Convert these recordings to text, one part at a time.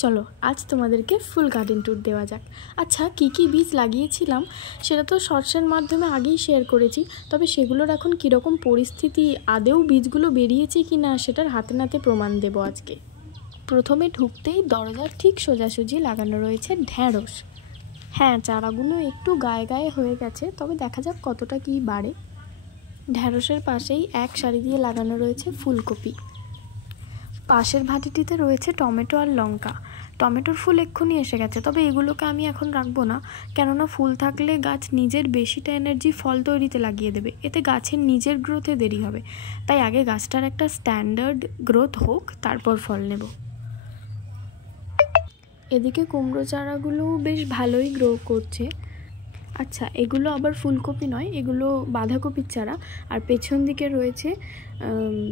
চলো আজ তোমাদেরকে ফুল গার্ডেন ট্যুর দেওয়া যাক। আচ্ছা, কী কী বীজ লাগিয়েছিলাম সেটা তো শর্টসের মাধ্যমে আগেই শেয়ার করেছি, তবে সেগুলোর এখন কীরকম পরিস্থিতি, আদেও বীজগুলো বেরিয়েছে কি না সেটার হাতে নাতে প্রমাণ দেবো আজকে। প্রথমে ঢুকতেই দরজার ঠিক সোজাসুজি লাগানো রয়েছে ঢ্যাঁড়স। হ্যাঁ, চারাগুলো একটু গায়ে গায়ে হয়ে গেছে, তবে দেখা যাক কতটা কী বাড়ে। ঢ্যাঁড়সের পাশেই এক সারি দিয়ে লাগানো রয়েছে ফুলকপি। পাশের ভাটিটিতে রয়েছে টমেটো আর লঙ্কা। টমেটোর ফুল এক্ষুনি এসে গেছে, তবে এগুলোকে আমি এখন রাখবো না, কেননা ফুল থাকলে গাছ নিজের বেশিটা এনার্জি ফল তৈরিতে লাগিয়ে দেবে, এতে গাছের নিজের গ্রোথে দেরি হবে। তাই আগে গাছটার একটা স্ট্যান্ডার্ড গ্রোথ হোক, তারপর ফল নেব। এদিকে কুমড়ো চারাগুলো বেশ ভালোই গ্রো করছে। আচ্ছা, এগুলো আবার ফুলকপি নয়, এগুলো বাঁধাকপির চারা, আর পেছন দিকে রয়েছে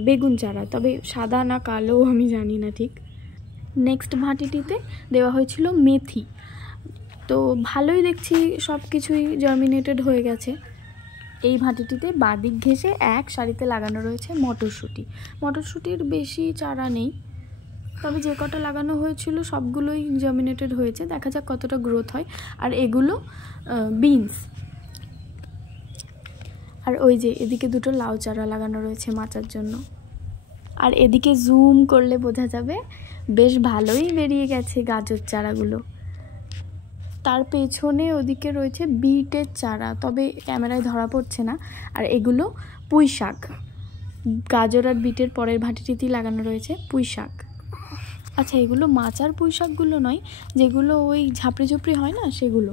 বেগুন চারা, তবে সাদা না কালো আমি জানি না ঠিক। নেক্সট ভাটিটিতে দেওয়া হয়েছিল মেথি, তো ভালোই দেখছি সব কিছুই জার্মিনেটেড হয়ে গেছে। এই ভাটিটিতে বাদিক ঘেঁষে এক সারিতে লাগানো রয়েছে মটরশুঁটি। মটরশুঁটির বেশি চারা নেই, তবে যে কটা লাগানো হয়েছিল সবগুলোই জার্মিনেটেড হয়েছে, দেখা যাক কতটা গ্রোথ হয়। আর এগুলো বিনস। আর ওই যে এদিকে দুটো লাউ চারা লাগানো রয়েছে মাচার জন্য। আর এদিকে জুম করলে বোঝা যাবে বেশ ভালোই বেরিয়ে গেছে গাজর চারাগুলো। তার পেছনে ওদিকে রয়েছে বিটের চারা, তবে ক্যামেরায় ধরা পড়ছে না। আর এগুলো পুঁই শাক। গাজর আর বিটের পরের ভাটিটিতেই লাগানো রয়েছে পুঁই শাক। আচ্ছা, এগুলো মাচার পুঁই শাকগুলো নয়, যেগুলো ওই ঝাপড়ি ঝুপড়ি হয় না সেগুলো।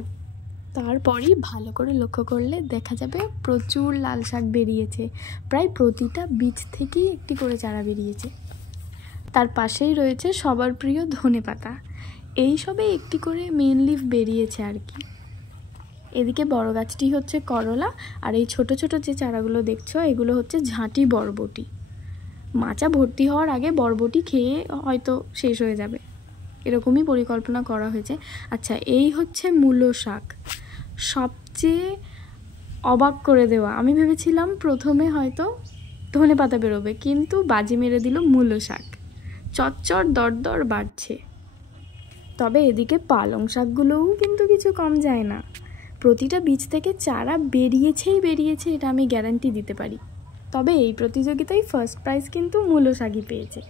তারপরই ভালো করে লক্ষ্য করলে দেখা যাবে প্রচুর লাল শাক বেরিয়েছে, প্রায় প্রতিটা বীজ থেকেই একটি করে চারা বেরিয়েছে। তার পাশেই রয়েছে সবার প্রিয় ধনেপাতা, এই সবে একটি করে মেন লিফ বেরিয়েছে আর কি। এদিকে বড় গাছটি হচ্ছে করলা, আর এই ছোট ছোট যে চারাগুলো দেখছো এগুলো হচ্ছে ঝাঁটি বরবটি। মাচা ভর্তি হওয়ার আগে বরবটি খেয়ে হয়তো শেষ হয়ে যাবে, এরকমই পরিকল্পনা করা হয়েছে। আচ্ছা, এই হচ্ছে মূলো শাক। সবচেয়ে অবাক করে দেওয়া, আমি ভেবেছিলাম প্রথমে হয়তো ধনেপাতা বেরোবে, কিন্তু বাজি মেরে দিল মূলো শাক। চচ্চর দরদর বাড়ছে। তবে এদিকে পালং শাকগুলোও কিন্তু কিছু কম যায় না, প্রতিটা বীজ থেকে চারা বেরিয়েছে, এটা আমি গ্যারান্টি দিতে পারি। তবে এই প্রতিযোগিতায় ফার্স্ট প্রাইজ কিন্তু মূলো শাকই পেয়েছে।